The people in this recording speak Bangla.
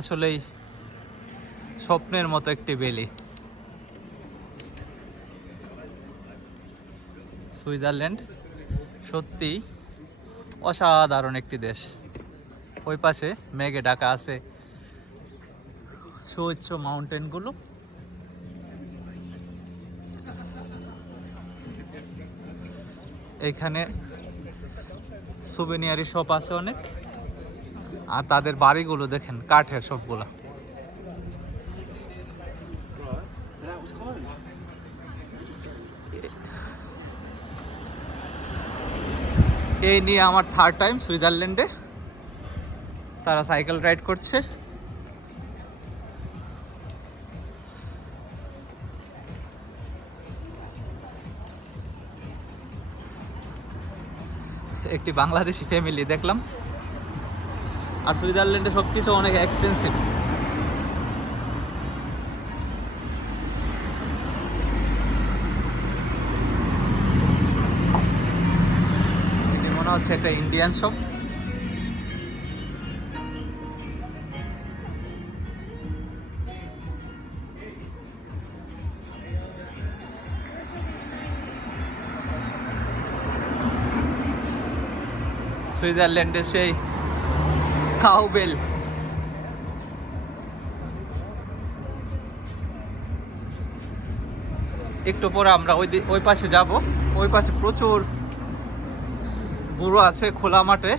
আসলেই স্বপ্নের মতো একটি ভ্যালি। সুইজারল্যান্ড সত্যি অসাধারণ একটি দেশ। ওই পাশে মেঘে ঢাকা আছে সুউচ্চ মাউন্টেনগুলো। এইখানে সুভেনিয়ারি শপ আছে অনেক, আর তাদের বাড়িগুলো দেখেন কাঠের সবগুলা। এই নিয়ে আমার থার্ড টাইম সুইজারল্যান্ডে। তারা সাইকেল রাইড করছে। একটি বাংলাদেশি ফ্যামিলি দেখলাম। আর সুইজারল্যান্ডে সবকিছু অনেক এক্সপেন্সিভ। এটি মনে হচ্ছে একটা ইন্ডিয়ান শপ। সুইজারল্যান্ডের সেই কাউবেল। একটু পরে আমরা ওই পাশে যাব। ওই পাশে প্রচুর গরু আছে খোলা মাঠে।